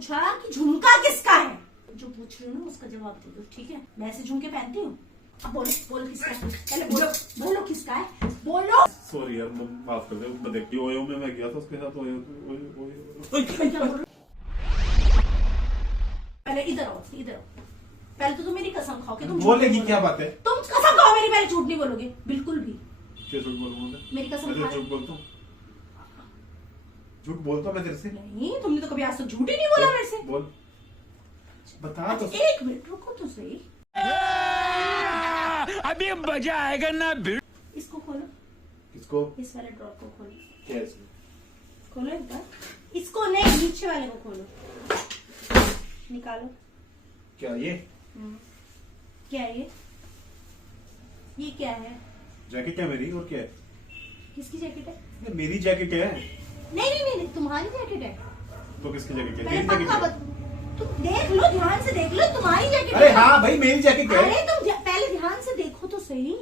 पूछा कि झुमका किसका है, जो पूछ रही हूँ ना उसका जवाब दे दो, ठीक है। मैं ऐसे झुमके पहनती हूँ। अब बोलो बोलो किसका है, पहले बोलो बोलो किसका है, बोलो। सॉरी यार, माफ कर दे। मैं देखती ओयो में मैं गया था उसके साथ। ओयो पहले इधर आओ, इधर आओ। पहले तो तुम मेरी कसम खाओ कि तुम बोलेगी क्या बात है? तुम कसम खाओ मेरी, पहले झूठ नहीं बोलोगे बिल्कुल भी। क्या झूठ बोलूंगा? मेरी कसम खा। झूठ बोलता हूँ? झूठ बोलता हूँ मैं तेरे से? नहीं, तुमने तो कभी आज तक झूठ ही नहीं बोला मेरे से। बोल, बता तो। एक मिनट रुको तो सही। अभी मजा आएगा ना। इसको खोलो। किसको? इस वाले ड्रॉर को खोलो। क्या है इसमें? खोलो एक बार। इसको नहीं, नीचे वाले को खोलो, निकालो। क्या ये? क्या है ये क्या है? जैकेट है मेरी, और क्या है? किसकी जैकेट है? ये मेरी जैकेट है। नहीं नहीं नहीं, तुम्हारी जैकेट है। तो किसकी जैकेट है? मैंने मेरी पक्का जैकेट है। तुम देख लो, ध्यान से देख लो, तुम्हारी जैकेट अरे है। हाँ भाई, मेरी जैकेट है। अरे तुम पहले ध्यान से देखो तो सही,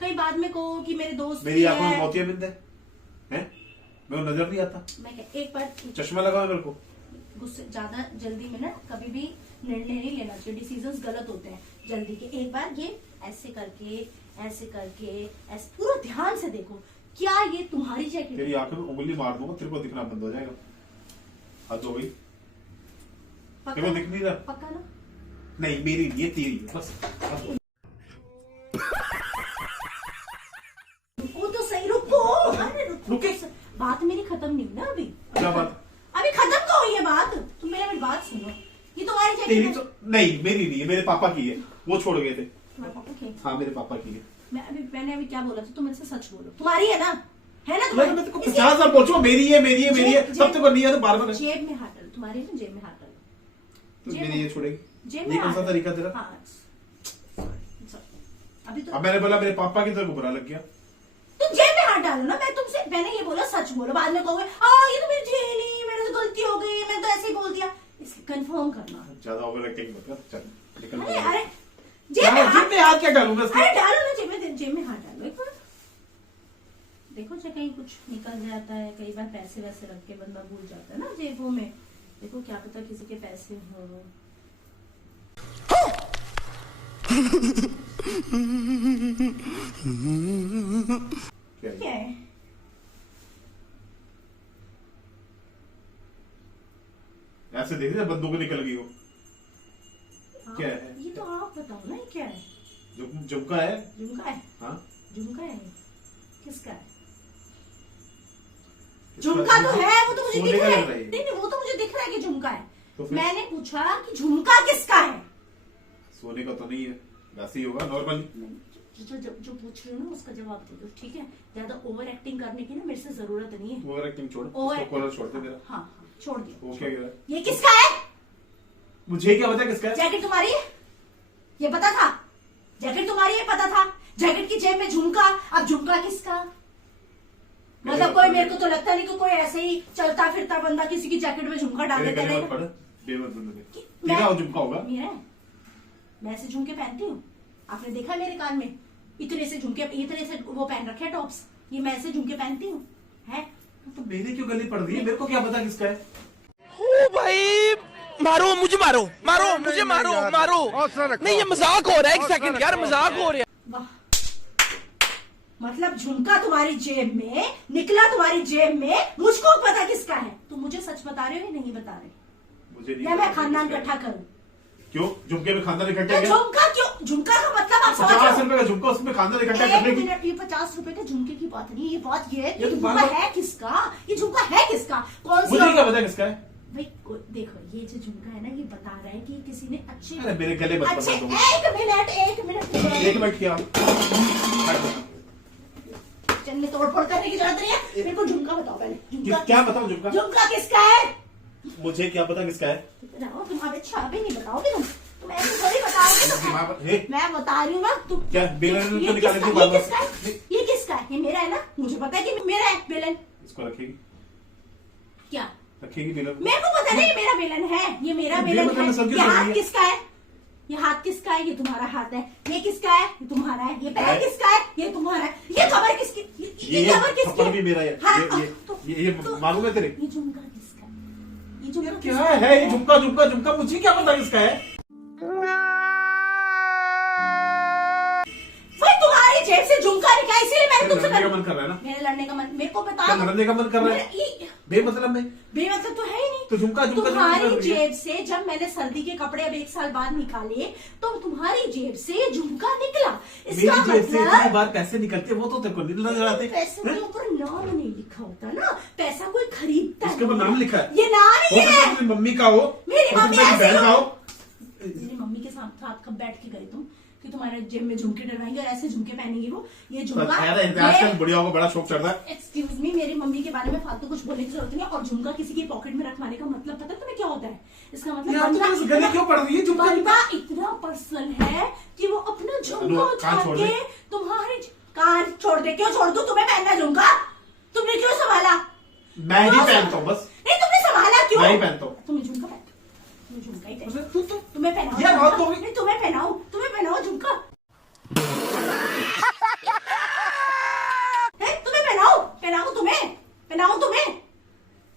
कई बाद में कहो कि मेरे दोस्त मेरी आंखों में मोतिया बिंद है? मेरे को नजर नहीं आता? मैं एक बार चश्मा लगा मेरे को। गुस्से ज्यादा जल्दी में ना कभी भी निर्णय नहीं लेना चाहिए, डिसीजंस गलत होते हैं जल्दी के। एक बार ये ऐसे करके ऐसे पूरा ध्यान से देखो, क्या ये तुम्हारी जैकेट? तेरी आंखों में उंगली मार दूंगा, तेरे को दिखना बंद हो जाएगा। हद हो गई। तेरे को दिख नहीं रहा? पक्का ना? नहीं, मेरी नहीं है, तेरी है बस। रुको तो सही, रुको। अरे रुके। बात मेरी खत्म नहीं हुई ना अभी। क्या बात? अभी खत्म तो हुई है बात। तुम मेरी बात सुनो, ये तुम्हारी जैकेट तेरी है। तो नहीं, मेरी नहीं है, मेरे पापा की है। वो छोड़ गए थे। तुम्हारे पापा की? हाँ, मेरे पापा की है। मैंने अभी क्या बोला था, तुम मेरे से सच बोलो। तुम्हारी है ना? है ना मैं तुम्हारी? तेरे को 50 बार पूछूं, मेरी है मेरी है मेरी है, तब तक नहीं है तो बार-बार। जेब में हाथ डालो, तुम्हारी ना जेब में हाथ डालो। तो मेरी ये छोड़ेगी? जेब में ये कौन सा हाथ तरीका तेरा? हाँ, अभी तो अब मैंने बोला मेरे पापा की, तेरे को बुरा लग गया। तुम जेब में हाथ डालो ना। मैंने ये बोला सच बोलो, बाद में कहोगे ये तो मेरी जेब नहीं, मेरे से गलती हो गई, मैंने तो ऐसे ही बोल दिया। इसलिए कंफर्म करना। ज्यादा ओवर एक्टिंग मत कर, चल निकल। अरे जेब में हाथ क्या डालूंगा? अरे डालो ना जेब में हाथ डालो एक बार। देखो चाहे कहीं कुछ निकल जाता है, कई बार पैसे वैसे रख के बंदा भूल जाता है ना जेबों में। देखो क्या पता किसी के पैसे हो। क्या है? ऐसे देख रहे बंदूक निकल गई हो। क्या है? ये तो आप बताओ ना, ये क्या है? झुमका है। झुमका है? हाँ, झुमका है। किसका है? झुमका तो है, वो तो मुझे दिख रहा है। नहीं, वो तो मुझे दिख रहा है कि झुमका है। तो मैंने पूछा कि झुमका किसका है। सोने का तो नहीं है, वैसे ही होगा नॉर्मली। जो पूछ रही हूँ ना उसका जवाब दे दो, ठीक है। ज्यादा ओवर एक्टिंग करने की ना मेरे से जरूरत नहीं है। ओवर एक्टिंग छोड़, ओवर कॉलर छोड़ दे मेरा। हाँ छोड़ दिया। वो क्या कह रहा है? ये किसका है? मुझे क्या पता किसका है? जैकेट तुम्हारी है, ये पता था। जैकेट तुम्हारी है, पता था। जैकेट की जेब में झुमका, अब झुमका किसका? मतलब कोई, मेरे को तो लगता नहीं कि कोई ऐसे ही चलता फिरता बंदा किसी की जैकेट में झुमका डाल देता है। मेरा झुमका होगा। मेरा है, मैं ऐसे झुमके पहनती हूँ। आपने देखा मेरे कान में इतने से झुमके, इतने से वो पहन रखे हैं टॉप्स, ये मैं ऐसे झुमके पहनती हूँ है। तो मेरे क्यों गली पड़ रही है? मेरे को क्या पता किसका है? ओ भाई, मारो मुझे, मारो मारो मुझे, मारो मारो। नहीं, ये मजाक हो रहा है। एक सेकंड यार, मजाक हो रहा है। वाह, मतलब झुमका तुम्हारी जेब में निकला, तुम्हारी जेब में, मुझको पता किसका है। तुम मुझे सच बता रहे हो या नहीं बता रहे? मुझे नहीं, या मैं खानदान इकट्ठा करूं? क्यों? झुमके में खानदान इकट्ठा किया? झुमका क्यों? झुमका का मतलब आप समझ 50 रुपए का झुमका, उसमें खानदान इकट्ठा करने की। ये 50 रुपए के झुमके की बात नहीं, ये बात ये है कि ये तो झुमका है किसका। ये झुमका है किसका? कौन सी? मुझे क्या पता किसका है भाई? देखो, ये जो झुमका है ना, ये बता रहा है कि किसी ने अच्छे अरे मेरे गले मत अच्छे। पकड़ दो। एक मिनट क्या? चलने तोड़-फोड़ करने की जरूरत नहीं है। मेरे को झुमका बताओ पहले। क्या बताऊं? झुमका किसका है? मुझे क्या पता किसका है? तुम अब अच्छा भी नहीं बताओगे। तुम ऐसे थोड़ी बताओगे। मैं बता रही हूँ ना। तुम क्या बेलन तो निकाले थी? ये किसका है? ये मेरा है ना, मुझे पता है कि मेरा है बेलन। इसको रखेगी क्या? रखेगी बेलन? मेरे को पता नहीं, मेरा बेलन है, ये मेरा बेलन है। ये हाथ किसका है? ये हाथ किसका है? ये तुम्हारा हाथ है। ये किसका है? ये तुम्हारा है। ये पैर किसका है? ये तुम्हारा है। ये कमर किसकी? ये कमर किसकी? ये भी मेरा है। ये मालूम है तेरे? ये झुमका किसका है? ये झुमका क्या है ये झुमका झुमका झुमका? मुझे क्या पता किसका है? भाई तुम्हारी जेब से झुमका निकला, इसीलिए मैंने तुमसे लड़ने का मन कर रहा है ना? मेरे लड़ने का मन, मेरे को बता। क्या लड़ने का मन कर रहा है? बेमतलब में। बेमतलब तो है ही नहीं। तो झुमका झुमका तुम्हारी झुमका जेब से जब मैंने सर्दी के कपड़े अब 1 साल बाद निकाले तो तुम्हारी जेब से झुमका निकला। इसका मेरी जेब से इतनी मतलब बार पैसे निकलते वो तो तेरे को नहीं नजर आते। पैसों के ऊपर नाम नहीं लिखा होता ना, पैसा कोई खरीदता इसके ऊपर नहीं नाम है। लिखा है। ये नाम ही हो सकता है। है मेरी मम्मी का हो, मेरी हो मम्मी सकता है मेरी ऐसी बहन का हो। हो। मेरी मम्मी के साथ कब बैठ के गए तुम कि तुम्हारे जेब में झुमके डलवाएंगे और ऐसे झुमके पहनेंगे वो? ये झुमका आजकल बुढ़ियाओं को बड़ा शौक चढ़ता है। एक्सक्यूज मी, मेरी मम्मी के बारे में फालतू कुछ बोलने की जरूरत नहीं है। और झुमका किसी की पॉकेट में रखवाने का मतलब पता है तुम्हें क्या होता है? इसका मतलब यार, बंदा तुम्हें गले क्यों पड़ रही है झुमका? बंदा इतना पर्सनल है कि वो अपना झुमका उठा कान छोड़ दे। के तुम्हारे कान छोड़ दे। क्यों छोड़ दूं? तुम्हें पहनना है झुमका? तुमने क्यों संभाला? मैं ही पहनता हूँ बस। नहीं, तुमने संभाला क्यों? मैं ही पहनता हूँ। तुम्हें झुमका पहन, तुम्हें झुमका ही पहन। तू तो तुम्हें पहनाओ यार, झुमका। बात तो हुई। नहीं, तुम्हें पहनाओ झुमका। तुम्हें पहनाओ तुम्हें।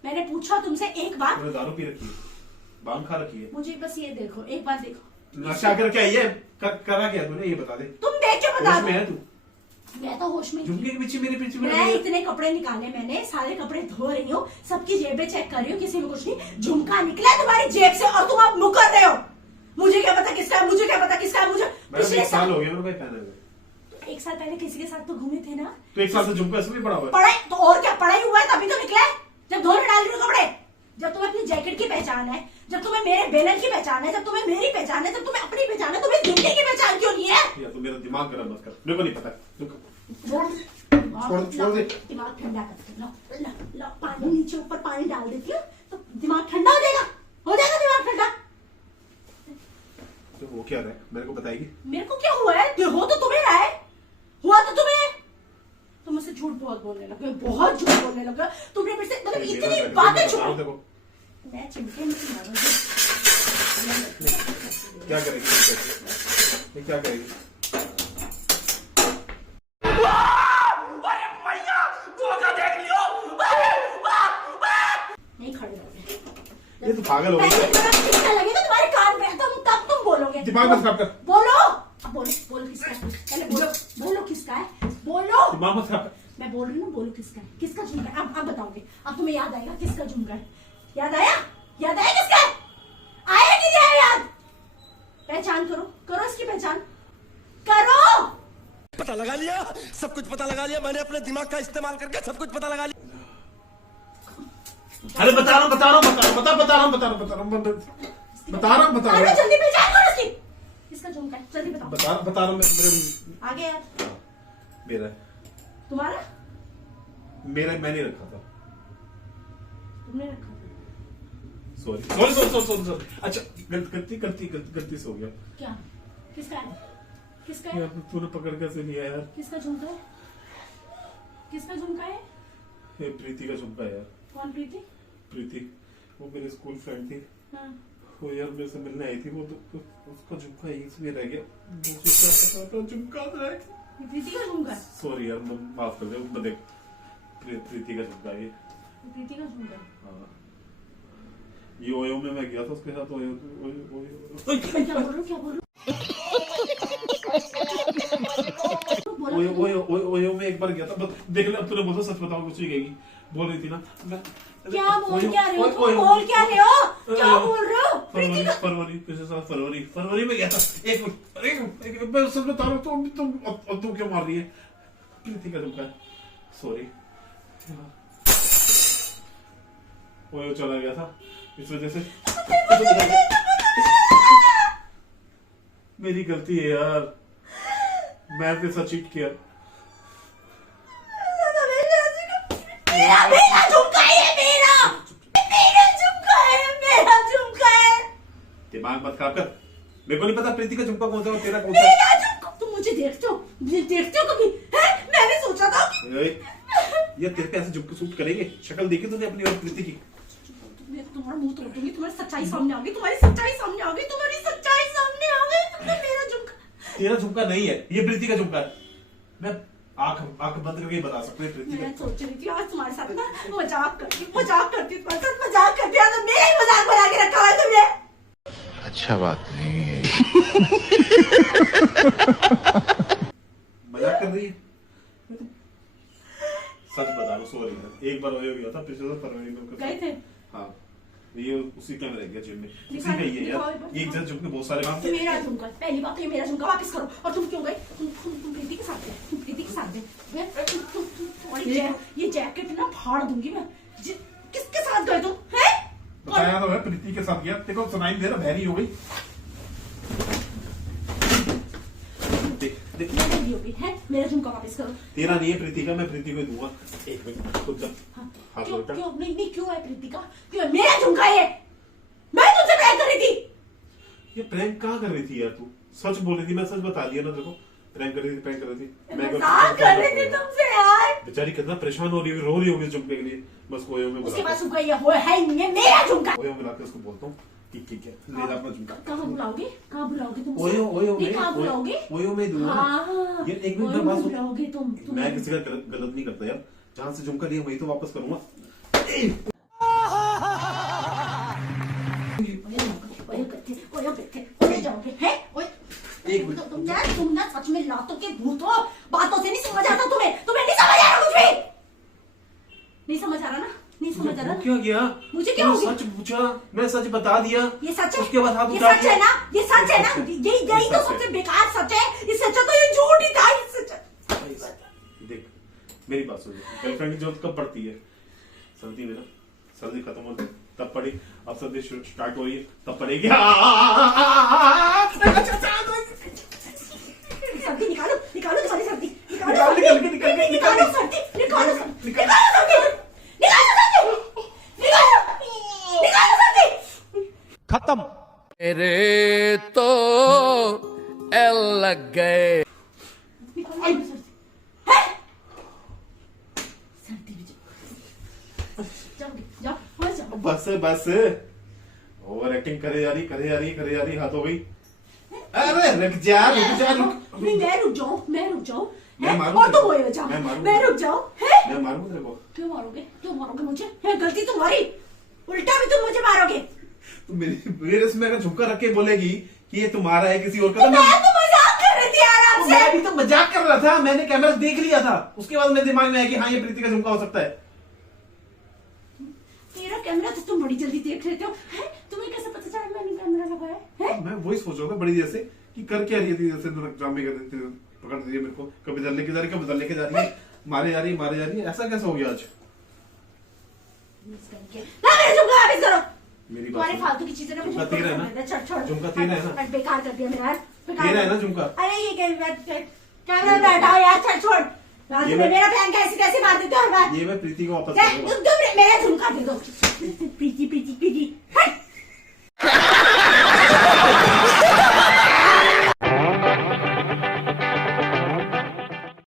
मैंने पूछा तुमसे एक बार। तूने दारू पी रखी है, बांग खा रखी है, मुझे बस ये देखो, एक बार देखो। नशा करके आई है। करा क्या तूने ये बता दे। तुम देख के बता होश दो। में है तू? मैं तो होश में झुमके के पीछे मेरे पीछे मैं इतने कपड़े निकाले, मैंने सारे कपड़े धो रही हूँ, सबकी जेबें चेक कर रही हूँ, किसी में कुछ नहीं। झुमका निकला है तुम्हारी जेब से और तुम अब मुकर रहे हो। मुझे क्या पता किसका है, मुझे क्या पता किसका है। मुझे पिछले 1 साल हो गया मेरे को पहने हुए। 1 साल पहले किसी के साथ तो घूमे थे ना? तो 1 साल से झुमका इसमें भी पड़ा हुआ है। पढ़ाई तो और क्या, पढ़ाई हुआ है तभी तो निकला है। जब धोने डाल रही हो कपड़े, जब तुम्हें अपनी जैकेट की पहचान है, जब तुम्हें मेरे बेलन की पहचान है, जब तुम्हें मेरी पहचान है, जब तुम्हें अपनी पहचान है, तुम्हें झुमके की पहचान क्यों नहीं है? या तो मेरा दिमाग गरम मत कर, मेरे को नहीं पता। छोड़ दे। दिमाग ठंडा करके लो, पानी नीचे ऊपर पानी डाल देती हूँ तो दिमाग ठंडा हो जाएगा दिमाग ठंडा। तो वो क्या है मेरे को बताएगी? मेरे को क्या हुआ है? हो तो तुम्हें रहा है, हुआ तो तुम्हें। तुम मुझसे झूठ बहुत बोलने लगे, बहुत झूठ बोलने लगे। तुमने मेरे से मतलब इतनी बातें छुपी। मैं चिमटे नहीं मारूंगी। क्या करेगी? ये क्या करेगी? नहीं खड़े रहोगे। ये तो पागल हो गई है। लगेगा तुम्हारे कान में, तब तुम बोलोगे। दिमाग मत खराब कर। बोलो, अब बोलो किसका है? पहले बोलो किसका है? बोलो। दिमाग मत खराब कर। मैं बोल रही हूँ, बोलो किसका है? किसका झुमका है? अब बताओगे। अब तुम्हें याद आएगा किसका झुमका है। याद आया किसका है? आया कि नहीं आया याद? पहचान करो इसकी पहचान करो। पता लगा लिया, सब कुछ पता लगा लिया मैंने अपने दिमाग का इस्तेमाल करके सब कुछ पता लगा लिया। अरे बता रहा हूँ अरे जल्दी पहचान करो इसकी। किसका झुमका है? जल्दी बताओ। बता रहा हूँ मेरे आगे यार। मेरा तुम्हारा? मैं नहीं रखा था। तुमने रखा था। सॉरी। अच्छा गलती से हो गया। क्या? किसका है? यार तूने पकड़ कैसे लिया यार? किसका झुमका है? किसका झुमका है? ये प्रीति का झुमका है यार। कौन प्रीति? वो मेरी स्कूल फ्रेंड थी। हाँ। वो यार मेरे से मिलने आई थी। वो तो उसका झुमका इसमें रह गया। मुझे क्या पता था झुमका रह गया। प्रीति का झुमका? सॉरी यार माफ कर दे। देख प्रीति का झुमका ये। प्रीति का झुमका? हाँ। ये ओयो में मैं गया था उसके साथ। क्या बोल रहे हो? ओयो में एक बार गया था। देख ले अब तूने बोला सच बताओ कुछ नहीं कहेगी। बोल रही थी ना क्या बोल क्या रहे हो? बोल क्या रहे हो? क्या बोल रहे हो? फरवरी में गया था। एक मैं सच बता रहा हूँ। तुम क्यों मार रही है? प्रीति का झुमका है। सॉरी ओयो चला गया था इस वजह से। मेरी गलती है यार। मैं तेरे साथ चीट किया। मेरा झुमका है, मेरा झुमका है। दिमाग मत खराब कर। मेरे को नहीं पता प्रीति का झुमका कौन सा और तेरा कौन सा। तुम मुझे देखते हो कभी? मैंने सोचा था ये तेरे पे ऐसे झुमके सूट करेंगे? शक्ल देखी तूने अपनी और प्रीति की? तुम्हारा मुंह तोड़ दूंगी। तुम्हारी सच्चाई सामने आ गई। तुमने मेरा झुमका। तेरा झुमका नहीं है, ये प्रीति का झुमका है। मैं आंख आंख बंद करके बता सकते हैं प्रीति मैं का। सोच रही थी आज तुम्हारे साथ ना मजाक करती तुम्हारे साथ मजाक करती है, तो मेरा ही मजाक बना के रखा हुआ है तुमने। अच्छा बात नहीं है। मजाक कर रही है। सच बता लो, सॉरी है, एक बार हो गया था पिछले साल फरवरी में गए थे हाँ, ये उसी का रह गया जिम में, उसी दिखा- का ही है दिखाओ यार। एक बार, एक जगह झुक के बहुत सारे काम तो मेरा झुमका, पहली बात तो ये मेरा झुमका वापस करो। और तुम क्यों गए? तुम प्रीति के साथ गए, तुम प्रीति के साथ गए। ये जैकेट ना फाड़ दूंगी मैं। किसके साथ गए तुम? हैं? बताया तो है, प्रीति के साथ गया। देखो सुनाई दे रहा, बहरी हो गई। देख देख, मैं नहीं होगी, हैं? मेरा झुमका वापस करो। तेरा नहीं है प्रीति का, मैं प्रीति को ही दूंगा। एक मिनट खुद जा। हाँ, हाथ क्यों लौटा। क्यों नहीं क्यों है प्रीति का? क्यों है? मेरा झुमका है। मैं तुमसे प्यार कर रही थी। ये प्रैंक कहाँ कर रही थी यार तू? सच बोल रही थी, मैं सच बता दिया ना देखो। प्रैंक कर रही थी, प्रैंक कर रही थी। मैं मजाक कर रही थी तुमसे यार। बेचारी कितना परेशान हो रही होगी, रो रही होगी झुमके के लिए। बस कोयो में उसके बुला पास झुमका ये है ही नहीं है, मेरा झुमका। कोयो में लाकर उसको बोलता हूँ कि ठीक है, ले जा अपना झुमका। कहाँ बुलाओगे? कहाँ बुलाओगे तुम? ओयो ओयो नहीं, में कहाँ बुलाओगे? ओयो में दूंगा ना। हाँ, ये एक मिनट ओयो में बात में सुन। बुलाओगे तुम। मैं किसी का गलत नहीं करता यार। जहाँ से झुमका लिया वही तो वापस करूंगा। एक मिनट। तुम ना सच में लातों के भूत हो। बातों से नहीं समझ आता तुम्हें। तुम्हें नहीं समझ आ रहा कुछ भी। नहीं समझ आ रहा ना? नहीं समझ आ रहा? क्या गया? मुझे क्या तूने हो गया? सच पूछा, मैं सच बता दिया। ये सच है? उसके बाद हाथ ये उठा सच दिया। है ना? ये सच है ना? यही तो सच है। सबसे बेकार सच है। इससे अच्छा तो ये झूठ ही था। इससे अच्छा देख मेरी बात सुन, गर्लफ्रेंड की जरूरत कब पड़ती है? सर्दी में ना, सर्दी खत्म हो तब पड़ी। अब सर्दी स्टार्ट हो रही है तब पड़ेगी। सर्दी निकालो, निकालो तुम्हारी सर्दी। निकाल, निकाल के, निकाल के, निकालो सर्दी, निकालो सर्दी, निकालो सर्दी, निकालो सर्दी, निकालो सर्दी। खत्म। मेरे तो एल लग गए। निकालो सर्दी। है? सर्दी भी जाओगे, जाओ, हो जाओ। बस बस, ओवर एक्टिंग करे जा रही, हाथ हो गई। अरे रुक जा, नहीं, मैं रुक जाऊं, मैं रुक जाऊं। मैं हैं? मारूं और तेरे तुम को। हो जाओ, मैं मारूं मैं तेरे रुक जाऊं। हैं? मैं मारूंगा तेरे को। क्यों मारोगे? क्यों मारोगे मुझे? है गलती तुम्हारी। उल्टा भी तुम मुझे मारोगे। तू मेरे से अगर झुमका रख के बोलेगी कि ये तुम्हारा है किसी और का, तो तो मैं तो मजाक कर रही थी आराम से। मैं भी तो मजाक कर रहा था। मैंने कैमरा देख लिया था, उसके बाद मेरे दिमाग में आया कि हाँ ये प्रीति का झुमका हो सकता है। तेरा कैमरा तो तुम बड़ी जल्दी देख लेते हो। हैं? तुम्हें कैसे पता चला मैंने कैमरा लगाया है? मैं वही सोच रहा था बड़ी देर से कि कर क्या रही थी, जैसे ड्रामे कर रही थी, पकड़ रही है मेरे को, कभी इधर लेके जा रही है, कभी उधर लेके जा रही है, मारे जा रही है। ऐसा कैसा हो गया आज? ना मेरा झुमका वापस करो। मेरी बात तुम्हारी सुन। फालतू की चीजें ना मुझे झुमका तेरा है ना? छोड़ छोड़। झुमका तेरा है ना? आज बेकार कर दिया मेरा यार। बेकार तेरा है कर ना दिया। झुमका? अरे ये कैमरा में बैठा हो यार, छोड़। रात ये में मैं- मेरा प्लान कैसे कैसे मार देते हो हर बार। ये मैं प्रीति को वापस क्या? करूंगा। तुम मेरा झुमका दे दो। प्रीति प्रीति प्रीति। हट।